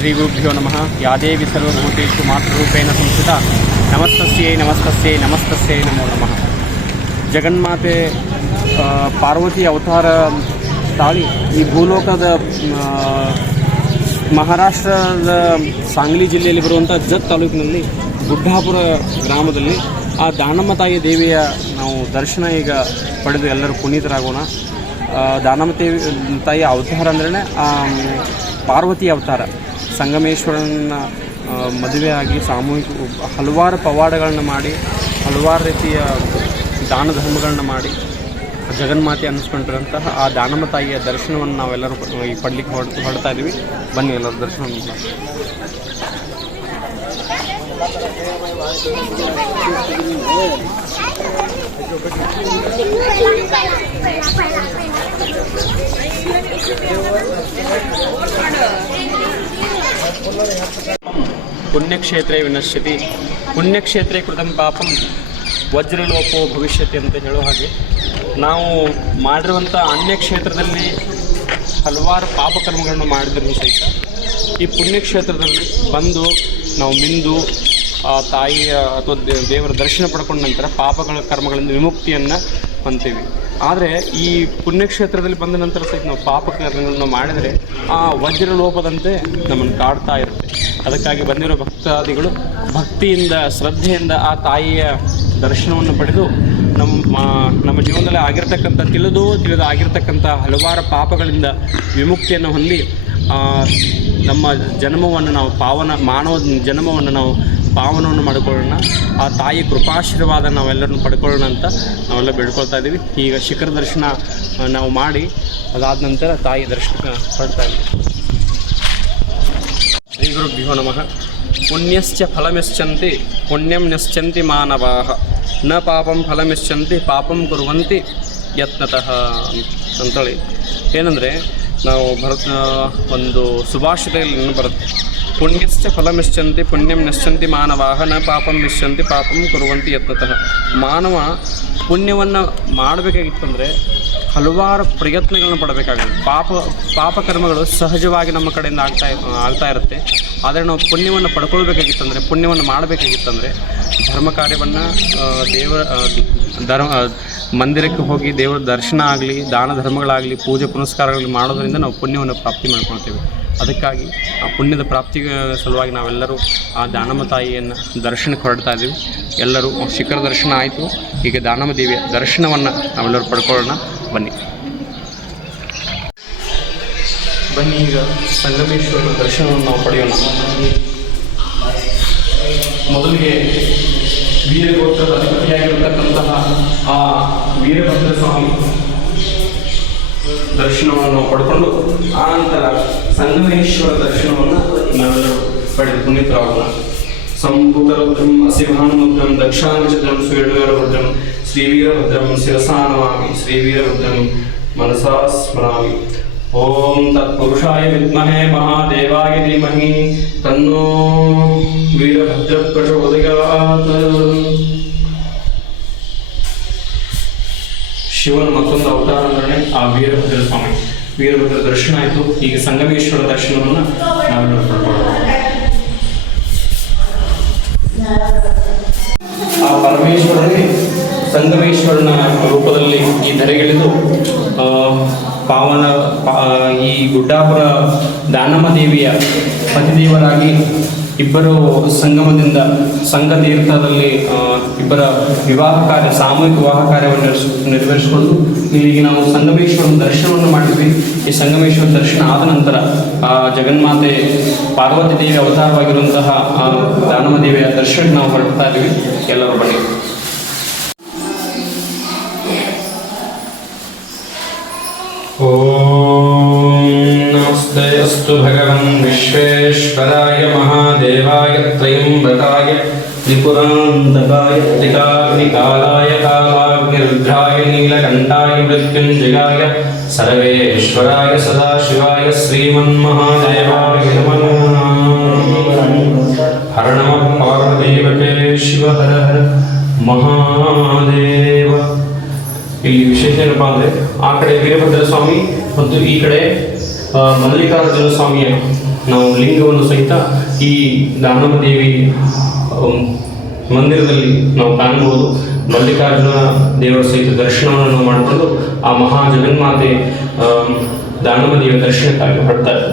ಶ್ರೀ ಗುರುಭ್ಯೋ ನಮಃ. ಯಾದೇವಿ ಸರ್ವಭೂತೇಶು ಮಾತೃರೂಪೇಣ ಸಂಸ್ಥಿತ. ನಮಸ್ತಸ್ಯೈ ನಮಸ್ತಸ್ಯೈ ನಮಸ್ತಸ್ಯೈ ನಮೋ ನಮಃ. ಜಗನ್ಮಾತೆ ಪಾರ್ವತಿ ಅವತಾರ ತಾಳಿ ಈ ಭೂಲೋಕದ ಮಹಾರಾಷ್ಟ್ರದ ಸಾಂಗ್ಲಿ ಜಿಲ್ಲೆಯಲ್ಲಿ ಬರುವಂಥ ಜತ್ ತಾಲೂಕಿನಲ್ಲಿ ಗುಡ್ಡಾಪುರ ಗ್ರಾಮದಲ್ಲಿ ಆ ದಾನಮ್ಮ ತಾಯಿ ದೇವಿಯ ನಾವು ದರ್ಶನ ಈಗ ಪಡೆದು ಎಲ್ಲರೂ ಪುನೀತರಾಗೋಣ. ದಾನಮ್ಮ ದೇವಿ ತಾಯಿಯ ಅವತಾರ ಅಂದ್ರೇ ಪಾರ್ವತಿ ಅವತಾರ. ಸಂಗಮೇಶ್ವರನ ಮದುವೆ ಆಗಿ ಸಾಮೂಹಿಕ ಹಲವಾರು ಪವಾಡಗಳನ್ನು ಮಾಡಿ, ಹಲವಾರು ರೀತಿಯ ದಾನ ಧರ್ಮಗಳನ್ನ ಮಾಡಿ, ಜಗನ್ಮಾತೆ ಅನ್ನಿಸ್ಕೊಂಡಿರೋಂತಹ ಆ ದಾನಮ ತಾಯಿಯ ದರ್ಶನವನ್ನು ನಾವೆಲ್ಲರೂ ಈ ಪಡ್ಲಿಕ್ಕೆ ಹೊಡ್ ಹೊಡ್ತಾ ಇದ್ದೀವಿ ಬನ್ನಿ ಎಲ್ಲರೂ ದರ್ಶನವನ್ನು. ಪುಣ್ಯಕ್ಷೇತ್ರೇ ವಿನಶ್ಯತಿ. ಪುಣ್ಯಕ್ಷೇತ್ರ ಕೃತಂ ಪಾಪಂ ವಜ್ರಲೋಪೋ ಭವಿಷ್ಯತಿ ಅಂತ ಹೇಳೋ ಹಾಗೆ. ನಾವು ಮಾಡಿರುವಂಥ ಅನ್ಯ ಕ್ಷೇತ್ರದಲ್ಲಿ ಹಲವಾರು ಪಾಪಕರ್ಮಗಳನ್ನು ಮಾಡಿದ್ರು ಸಹಿತ. ಈ ಪುಣ್ಯಕ್ಷೇತ್ರದಲ್ಲಿ ಬಂದು ನಾವು ಮಿಂದು ತಾಯಿಯ ಅಥವಾ ದೇವರ ದರ್ಶನ ಪಡ್ಕೊಂಡ ನಂತರ ಪಾಪಗಳ ಕರ್ಮಗಳಿಂದ ವಿಮುಕ್ತಿಯನ್ನು ಹೊಂತೀವಿ ಆದರೆ ಈ ಪುಣ್ಯಕ್ಷೇತ್ರದಲ್ಲಿ ಬಂದ ನಂತರ ಸಹಿತ ನಾವು ಪಾಪ ಕರ್ಮಗಳನ್ನು ಮಾಡಿದರೆ ಆ ವಜ್ರ ಲೋಪದಂತೆ ನಮ್ಮನ್ನು ಕಾಡ್ತಾ ಇರುತ್ತೆ. ಅದಕ್ಕಾಗಿ ಬಂದಿರೋ ಭಕ್ತಾದಿಗಳು ಭಕ್ತಿಯಿಂದ ಶ್ರದ್ಧೆಯಿಂದ ಆ ತಾಯಿಯ ದರ್ಶನವನ್ನು ಪಡೆದು ನಮ್ಮ ನಮ್ಮ ಜೀವನದಲ್ಲಿ ಆಗಿರ್ತಕ್ಕಂಥ ತಿಳಿದು ತಿಳಿದು ಆಗಿರ್ತಕ್ಕಂಥ ಹಲವಾರು ಪಾಪಗಳಿಂದ ವಿಮುಕ್ತಿಯನ್ನು ಹೊಂದಿ ಆ, ನಮ್ಮ ಜನ್ಮವನ್ನು ನಾವು ಪಾವನ ಮಾನವ ಜನ್ಮವನ್ನು ನಾವು ಪಾವನವನ್ನು ಮಾಡಿಕೊಳ್ಳೋಣ. ಆ ತಾಯಿ ಕೃಪಾಶೀರ್ವಾದ ನಾವೆಲ್ಲರನ್ನು ಪಡ್ಕೊಳ್ಳೋಣ ಅಂತ ನಾವೆಲ್ಲ ಬೇಡ್ಕೊಳ್ತಾ ಇದ್ದೀವಿ. ಈಗ ಶಿಖರ ದರ್ಶನ ನಾವು ಮಾಡಿ, ಅದಾದ ನಂತರ ತಾಯಿ ದರ್ಶನ ಪಡ್ತಾ ಇದ್ದೀವಿ. ಶ್ರೀ ಗುರುಭ್ಯೋ ನಮಃ. ಪುಣ್ಯಶ್ಚ ಫಲಮಿಶ್ಚಂತಿ ಪುಣ್ಯಂ ನಿಶ್ಚಂತಿ ಮಾನವಾಹ. ನ ಪಾಪಂ ಫಲಮಿಶ್ಚಂತಿ ಪಾಪಂ ಕುರುವಂತಿ ಯತ್ನತಃ ಅಂತೇಳಿ. ಏನಂದರೆ, ನಾವು ಭರತ ಒಂದು ಸುಭಾಷಿತೆಯಲ್ಲಿ ಬರುತ್ತೆ. ಪುಣ್ಯಶ್ಚ ಫಲಮಿಶ್ಚಂತಿ ಪುಣ್ಯಂ ನಿಶ್ಚಂತಿ ಮಾನವಾಹ ನ ಪಾಪಂ ಮಿಶ್ಯಂತಿ ಪಾಪಂ ಕುರುವಂತಿ ಯತ್ನತಃ. ಮಾನವ ಪುಣ್ಯವನ್ನು ಮಾಡಬೇಕಾಗಿತ್ತಂದರೆ ಹಲವಾರು ಪ್ರಯತ್ನಗಳನ್ನ ಪಡಬೇಕಾಗುತ್ತೆ. ಪಾಪ ಪಾಪಕರ್ಮಗಳು ಸಹಜವಾಗಿ ನಮ್ಮ ಕಡೆಯಿಂದ ಆಗ್ತಾ ಆಗ್ತಾ ಇರುತ್ತೆ. ಆದರೆ ನಾವು ಪುಣ್ಯವನ್ನು ಪಡ್ಕೊಳ್ಬೇಕಾಗಿತ್ತಂದರೆ, ಪುಣ್ಯವನ್ನು ಮಾಡಬೇಕಾಗಿತ್ತಂದರೆ, ಧರ್ಮ ಕಾರ್ಯವನ್ನು ದೇವರ ಧರ್ಮ ಮಂದಿರಕ್ಕೆ ಹೋಗಿ ದೇವರ ದರ್ಶನ ಆಗಲಿ, ದಾನ ಧರ್ಮಗಳಾಗಲಿ, ಪೂಜೆ ಪುನಸ್ಕಾರಗಳು ಮಾಡೋದರಿಂದ ನಾವು ಪುಣ್ಯವನ್ನು ಪ್ರಾಪ್ತಿ ಮಾಡ್ಕೊಳ್ತೇವೆ. ಅದಕ್ಕಾಗಿ ಆ ಪುಣ್ಯದ ಪ್ರಾಪ್ತಿ ಸಲುವಾಗಿ ನಾವೆಲ್ಲರೂ ಆ ದಾನಮ್ಮ ತಾಯಿಯನ್ನು ದರ್ಶನಕ್ಕೆ ಹೊರಡ್ತಾ ಇದ್ದೀವಿ ಎಲ್ಲರೂ ಶಿಖರ ದರ್ಶನ ಆಯಿತು. ಈಗ ದಾನಮ್ಮ ದೇವಿಯ ದರ್ಶನವನ್ನು ನಾವೆಲ್ಲರೂ ಪಡ್ಕೊಳ್ಳೋಣ. ಬನ್ನಿ. ಬನ್ನಿ ಈಗ ಸಂಗಮೇಶ್ವರ ದರ್ಶನವನ್ನು ನಾವು ಪಡೆಯೋಣ. ಮೊದಲಿಗೆ ವೀರಗೋತ್ರದ ಅಧಿಪತಿಯಾಗಿರತಕ್ಕಂತಹ ಆ ವೀರಭದ್ರ ಸ್ವಾಮಿ ದರ್ಶನವನ್ನು ನಾವು ಪಡ್ಕೊಂಡು, ಆ ನಂತರ ಸಂಗಮೇಶ್ವರ ದರ್ಶನವನ್ನು ನಾವೆಲ್ಲರೂ ಪಡೆದು ಪುನೀತರಾಗೋಣ. ಸಂಪುತರುದ್ರಂ ಅಸಿಭಾನುಮುದ್ರಂ ದಕ್ಷಾಂಗಚದ್ರಂ ಸುಯಡುಗರಭದ್ರಂ ಶ್ರೀವೀರಭದ್ರಂ ಶಿರಸಾ ಶ್ರೀ ಶ್ರೀವೀರಭದ್ರಂ ಮನಸಾ ಸ್ಮರಾಮಿ ಓಂ ತತ್ಪುರುಷಾಯ ವಿದ್ಮಹೇ ಮಹಾದೇವಾಯ ಧೀಮಹಿ ತನ್ನೋ ವೀರಭದ್ರ ಪ್ರಚೋದಯಾತ್ ಶಿವನ ಮತ್ತೊಂದು ಅವತಾರ ಅಂದ್ರೆ ಆ ವೀರಭದ್ರ ಸ್ವಾಮಿ ವೀರಭದ್ರ ದರ್ಶನ ಆಯಿತು ಈಗ ಸಂಗಮೇಶ್ವರ ದರ್ಶನವನ್ನು ನಾವೆಲ್ಲರೂ ಪಡ್ಕೊಳ್ಳೋಣ ಆ ಪರಮೇಶ್ವರನೇ ಸಂಗಮೇಶ್ವರನ ರೂಪದಲ್ಲಿ ಈ ಧರೆಗಿಳಿದು ಪಾವನ ಈ ಗುಡ್ಡಾಪುರ ದಾನಮ್ಮ ದೇವಿಯ ಪತಿದೇವರಾಗಿ ಇಬ್ಬರು ಸಂಗಮದಿಂದ ಸಂಘ ತೀರ್ಥದಲ್ಲಿ ಇಬ್ಬರ ವಿವಾಹ ಕಾರ್ಯ, ಸಾಮೂಹಿಕ ವಿವಾಹ ಕಾರ್ಯವನ್ನು ನೆರವೇರಿಸ್- ನೆರವೇರಿಸಿಕೊಂಡು ಇಲ್ಲಿಗೆ ನಾವು ಸಂಗಮೇಶ್ವರನ ದರ್ಶನವನ್ನು ಮಾಡಿದ್ವಿ. ಈ ಸಂಗಮೇಶ್ವರ ದರ್ಶನ ಆದ ನಂತರ ಜಗನ್ಮಾತೆ ಪಾರ್ವತಿ ದೇವಿ ಅವತಾರವಾಗಿರುವಂತಹ, ಆ ದಾನಮ್ಮ ದೇವಿಯ ದರ್ಶನ ನಾವು ಹೊರಡ್ತಾ ಇದ್ದೀವಿ. ಎಲ್ಲರೂ ಬನ್ನಿ. नमस्ते अस्तु भगवन् विश्वेश्वराय महादेवाय त्रयम्बकाय त्रिपुरान्तकाय त्रिकाग्निकालाय कालाग्निरुद्राय नीलकण्ठाय मृत्युञ्जयाय सर्वेश्वराय सदाशिवाय श्रीमन्महादेवाय नमः हर नमः पार्वतीवते शिव हर हर महादेव ಇಲ್ಲಿ ವಿಶೇಷ ಏನಪ್ಪಾ ಅಂದ್ರೆ ಆ ಕಡೆ ವೀರಭದ್ರ ಸ್ವಾಮಿ ಮತ್ತು ಈ ಕಡೆ ಆ, ಮಲ್ಲಿಕಾರ್ಜುನ ಸ್ವಾಮಿಯ ನಾವು ಲಿಂಗವನ್ನು ಸಹಿತ ಈ ದಾನವ ದೇವಿ ಮಂದಿರದಲ್ಲಿ ನಾವು ಕಾಣಬಹುದು. ಮಲ್ಲಿಕಾರ್ಜುನ ದೇವರ ಸಹಿತ ದರ್ಶನವನ್ನು ನಾವು ಮಾಡಿಕೊಂಡು ಆ ಮಹಾ ಜಗನ್ಮಾತೆ ದಾನವ ದಾನಮ್ಮ ದೇವಿಯ ದರ್ಶನಕ್ಕಾಗಿ ಹೊರಡ್ತಾರೆ